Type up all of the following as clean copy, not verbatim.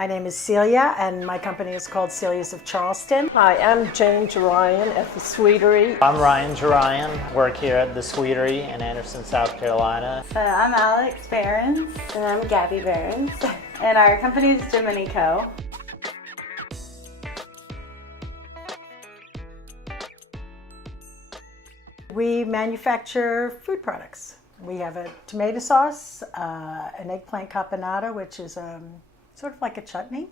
My name is Celia, and my company is called Celia's of Charleston. Hi, I'm Jane Jerian at the Sweetery. I'm Ryan Jerian, work here at the Sweetery in Anderson, South Carolina. I'm Alex Behrens. And I'm Gabby Behrens. And our company is Jiminy Co. We manufacture food products. We have a tomato sauce, an eggplant caponata, which is sort of like a chutney,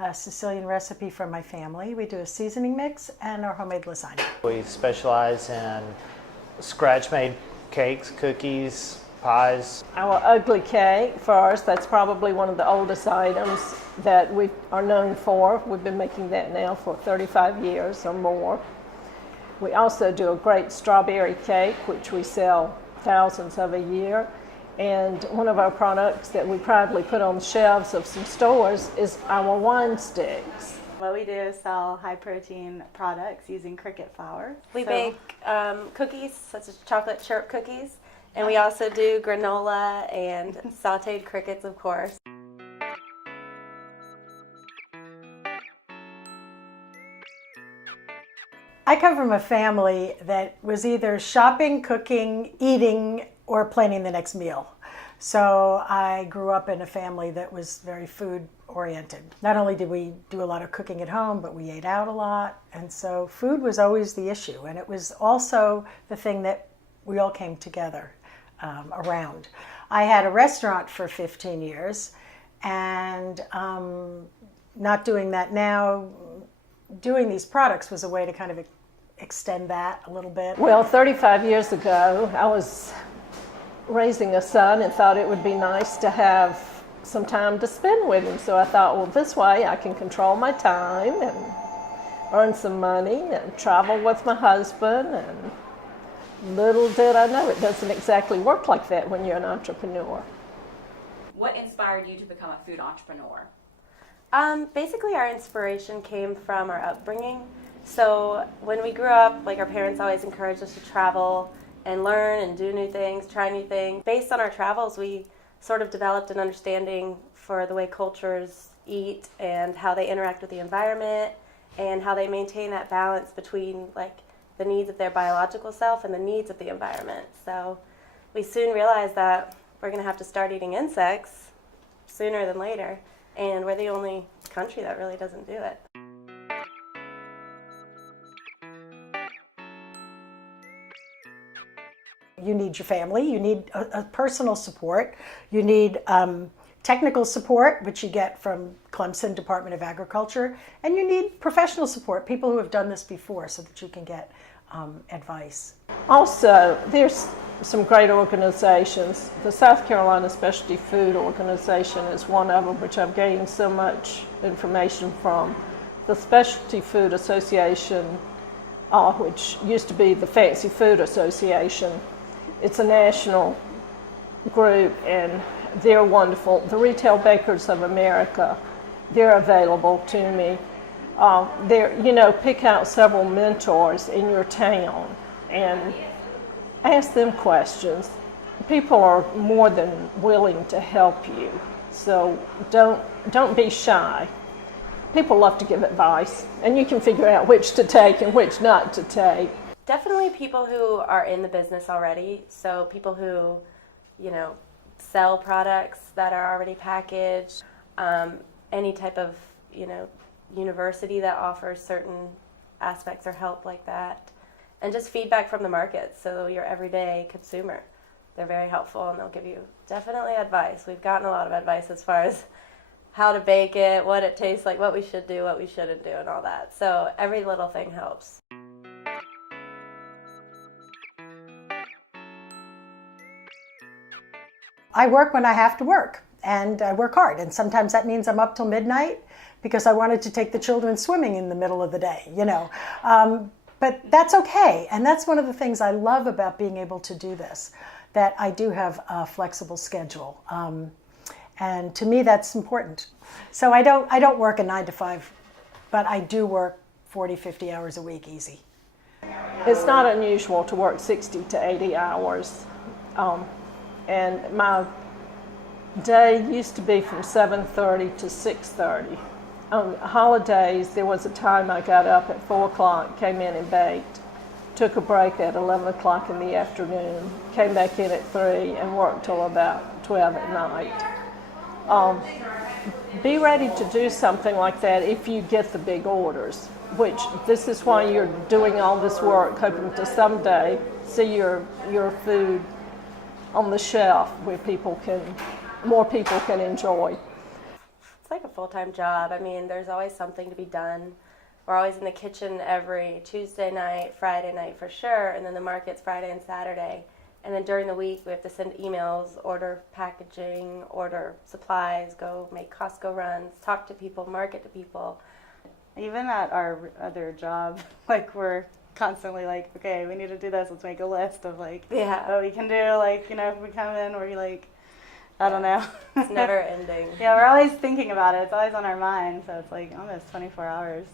a Sicilian recipe from my family. We do a seasoning mix and our homemade lasagna. We specialize in scratch-made cakes, cookies, pies. Our ugly cake, first, that's probably one of the oldest items that we are known for. We've been making that now for 35 years or more. We also do a great strawberry cake, which we sell thousands of a year. And one of our products that we proudly put on the shelves of some stores is our wine sticks. What we do is sell high-protein products using cricket flour. We bake cookies, such as chocolate chirp cookies, and we also do granola and sauteed crickets, of course. I come from a family that was either shopping, cooking, eating, or planning the next meal. So I grew up in a family that was very food oriented. Not only did we do a lot of cooking at home, but we ate out a lot. And so food was always the issue. And it was also the thing that we all came together around. I had a restaurant for 15 years, and not doing that now, doing these products was a way to kind of extend that a little bit. Well, 35 years ago, I was raising a son and thought it would be nice to have some time to spend with him. So I thought, well, this way I can control my time and earn some money and travel with my husband. And little did I know, it doesn't exactly work like that when you're an entrepreneur. What inspired you to become a food entrepreneur? Basically, our inspiration came from our upbringing. So when we grew up, like, our parents always encouraged us to travel and learn and do new things, try new things. Based on our travels, we sort of developed an understanding for the way cultures eat and how they interact with the environment and how they maintain that balance between, like, the needs of their biological self and the needs of the environment. So we soon realized that we're going to have to start eating insects sooner than later, and we're the only country that really doesn't do it. You need your family, you need a personal support, you need technical support, which you get from Clemson Department of Agriculture, and you need professional support, people who have done this before, so that you can get advice. Also, there's some great organizations. The South Carolina Specialty Food Organization is one of them, which I've gained so much information from. The Specialty Food Association, which used to be the Fancy Food Association, it's a national group, and they're wonderful. The Retail Bakers of America, they're available to me. Pick out several mentors in your town and ask them questions. People are more than willing to help you, so don't be shy. People love to give advice, and you can figure out which to take and which not to take. Definitely people who are in the business already, so people who, sell products that are already packaged, any type of, university that offers certain aspects or help like that, and just feedback from the market, so your everyday consumer. They're very helpful, and they'll give you definitely advice. We've gotten a lot of advice as far as how to bake it, what it tastes like, what we should do, what we shouldn't do, and all that. So every little thing helps. I work when I have to work, and I work hard, and sometimes that means I'm up till midnight because I wanted to take the children swimming in the middle of the day, But that's okay, and that's one of the things I love about being able to do this, that I do have a flexible schedule, and to me that's important. So I don't work a 9 to 5, but I do work 40, 50 hours a week easy. It's not unusual to work 60 to 80 hours. And my day used to be from 7:30 to 6:30. On holidays, there was a time I got up at 4 o'clock, came in and baked, took a break at 11 o'clock in the afternoon, came back in at 3 and worked till about 12 at night. Be ready to do something like that if you get the big orders, which this is why you're doing all this work, hoping to someday see your food on the shelf where more people can enjoy. It's like a full-time job. I mean, there's always something to be done. We're always in the kitchen every Tuesday night, Friday night for sure, and then the market's Friday and Saturday. And then during the week, we have to send emails, order packaging, order supplies, go make Costco runs, talk to people, market to people. Even at our other job, like we're constantly like, okay, we need to do this. Let's make a list of like what we can do. Like, you know, if we come in, we're like, I don't know. It's never ending. Yeah, we're always thinking about it. It's always on our mind. So it's like almost 24 hours.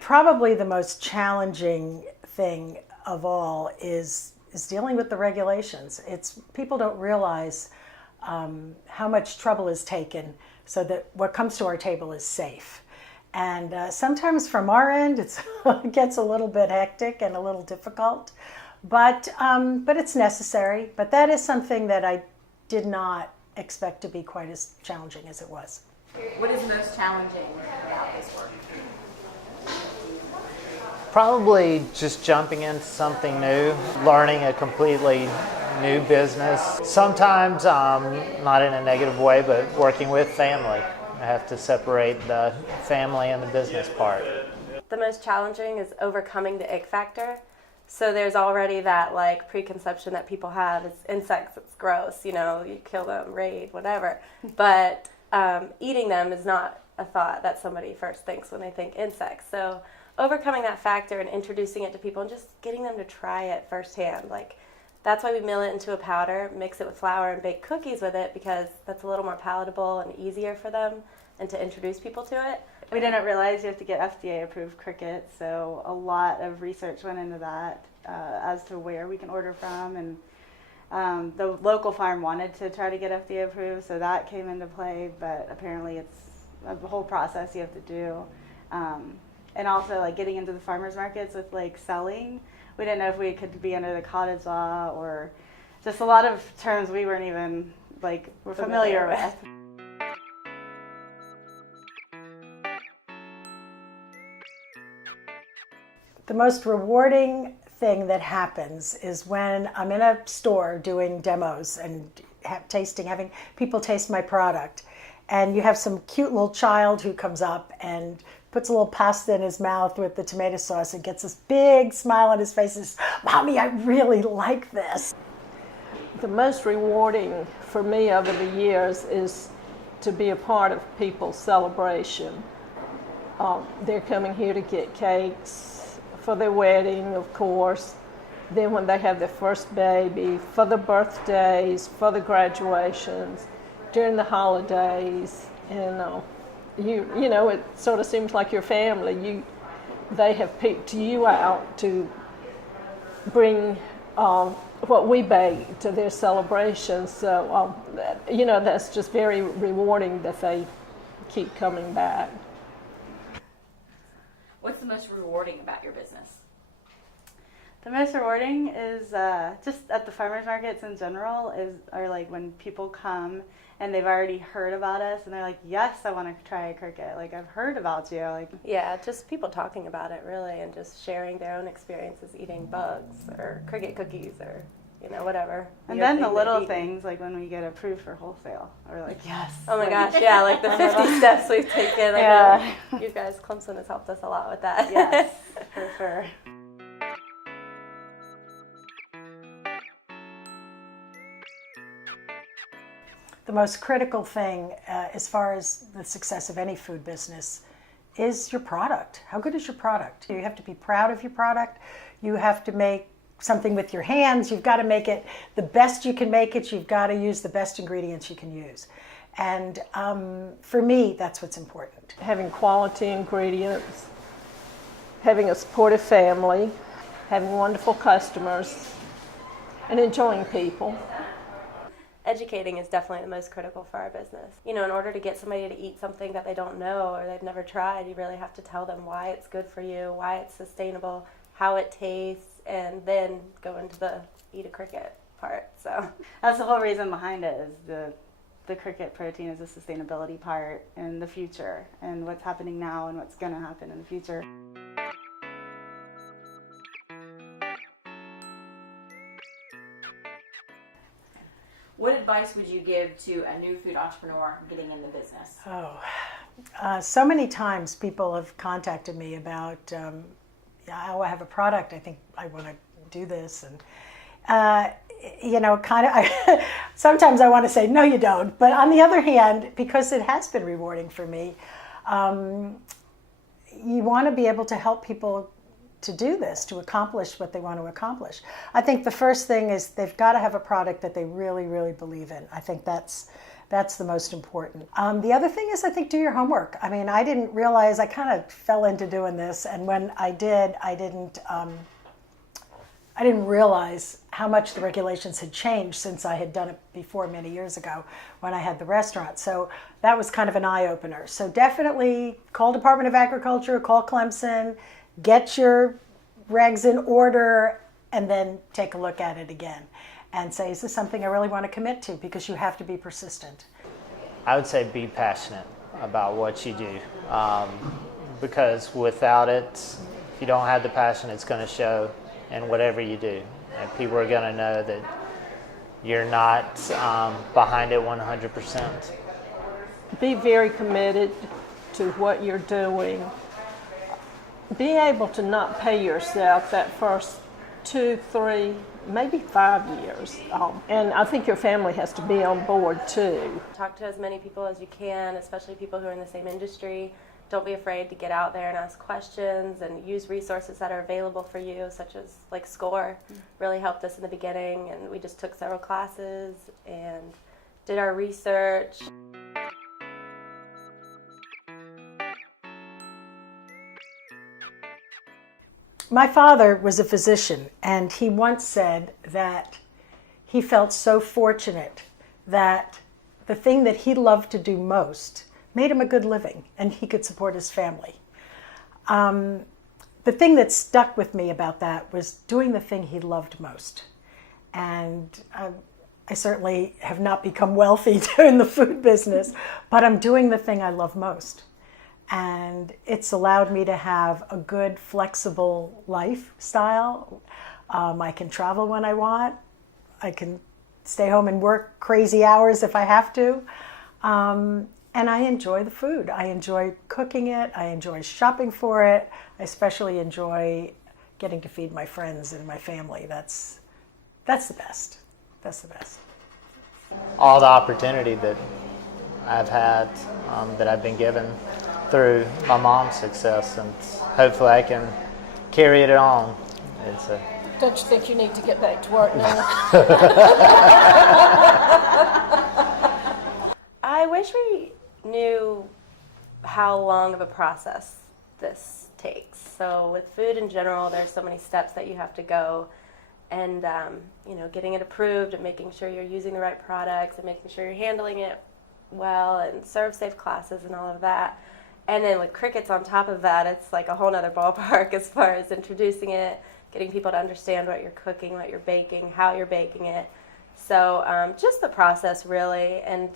Probably the most challenging thing of all is dealing with the regulations. People don't realize how much trouble is taken so that what comes to our table is safe. And sometimes from our end, it gets a little bit hectic and a little difficult, but it's necessary. But that is something that I did not expect to be quite as challenging as it was. What is most challenging about this work? Probably just jumping into something new, learning a completely new business. Sometimes, not in a negative way, but working with family. I have to separate the family and the business part. The most challenging is overcoming the ick factor. So there's already that like preconception that people have. It's insects, it's gross, you know, you kill them, raid, whatever. But eating them is not a thought that somebody first thinks when they think insects. So overcoming that factor and introducing it to people and just getting them to try it firsthand. Like, that's why we mill it into a powder, mix it with flour, and bake cookies with it, because that's a little more palatable and easier for them and to introduce people to it. We didn't realize you have to get FDA approved cricket, so a lot of research went into that as to where we can order from, and the local farm wanted to try to get FDA approved, so that came into play, but apparently it's a whole process you have to do. And also like getting into the farmers markets with like selling. We didn't know if we could be under the cottage law or just a lot of terms we weren't even like familiar with. The most rewarding thing that happens is when I'm in a store doing demos and having people taste my product, and you have some cute little child who comes up and puts a little pasta in his mouth with the tomato sauce and gets this big smile on his face and says, "Mommy, I really like this." The most rewarding for me over the years is to be a part of people's celebration. They're coming here to get cakes for their wedding, of course. Then when they have their first baby, for the birthdays, for the graduations, during the holidays, you know, it sort of seems like your family. They have picked you out to bring what we bake to their celebrations. So, you know, that's just very rewarding that they keep coming back. What's the most rewarding about your business? The most rewarding is just at the farmers markets in general are like when people come and they've already heard about us and they're like, yes, I want to try a cricket. Like, I've heard about you. Like, Yeah, just people talking about it really and just sharing their own experiences eating bugs or cricket cookies or, you know, whatever. and Your then the thing little they've eaten. things like when we get approved for wholesale, we're like, yes. Oh my Like, gosh, yeah, like the 50 steps we've taken. I Yeah. know you guys, Clemson has helped us a lot with that. Yes, for sure. The most critical thing as far as the success of any food business is your product. How good is your product? You have to be proud of your product. You have to make something with your hands. You've got to make it the best you can make it. You've got to use the best ingredients you can use. And for me, that's what's important. Having quality ingredients, having a supportive family, having wonderful customers, and enjoying people. Educating is definitely the most critical for our business. In order to get somebody to eat something that they don't know or they've never tried, you really have to tell them why it's good for you, why it's sustainable, how it tastes, and then go into the eat a cricket part. So That's the whole reason behind it, is the cricket protein is a sustainability part in the future, and what's happening now and what's going to happen in the future. What advice would you give to a new food entrepreneur getting in the business? So many times people have contacted me about, I have a product, I think I want to do this, and sometimes I want to say, no, you don't. But on the other hand, because it has been rewarding for me, you want to be able to help people to do this, to accomplish what they want to accomplish. I think the first thing is they've got to have a product that they really, really believe in. I think that's the most important. The other thing is, I think, do your homework. I mean, I didn't realize, I kind of fell into doing this, and when I did, I didn't realize how much the regulations had changed since I had done it before many years ago when I had the restaurant. So that was kind of an eye-opener. So definitely call Department of Agriculture, call Clemson, get your regs in order, and then take a look at it again and say, is this something I really want to commit to? Because you have to be persistent. I would say be passionate about what you do, because without it, if you don't have the passion, it's going to show in whatever you do. And people are going to know that you're not behind it 100%. Be very committed to what you're doing. Be able to not pay yourself that first 2, 3, maybe 5 years. And I think your family has to be on board too. talk to as many people as you can, especially people who are in the same industry. Don't be afraid to get out there and ask questions, and use resources that are available for you, such as like SCORE really helped us in the beginning, and we just took several classes and did our research. My father was a physician, and he once said that he felt so fortunate that the thing that he loved to do most made him a good living, and he could support his family. The thing that stuck with me about that was doing the thing he loved most. And I certainly have not become wealthy in the food business, but I'm doing the thing I love most. And it's allowed me to have a good, flexible lifestyle. I can travel when I want. I can stay home and work crazy hours if I have to. And I enjoy the food. I enjoy cooking it. I enjoy shopping for it. I especially enjoy getting to feed my friends and my family. That's the best. That's the best. All the opportunity that I've had, that I've been given through my mom's success, and hopefully I can carry it on. Don't you think you need to get back to work now? I wish we knew how long of a process this takes. So with food in general, there's so many steps that you have to go, and getting it approved and making sure you're using the right products and making sure you're handling it well, and serve safe classes and all of that. And then with crickets on top of that, it's like a whole nother ballpark as far as introducing it, getting people to understand what you're cooking, what you're baking, how you're baking it. So just the process really, and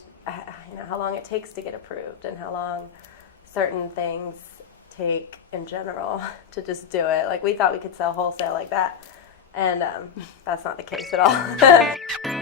how long it takes to get approved, and how long certain things take in general to just do it. Like, we thought we could sell wholesale like that, and that's not the case at all.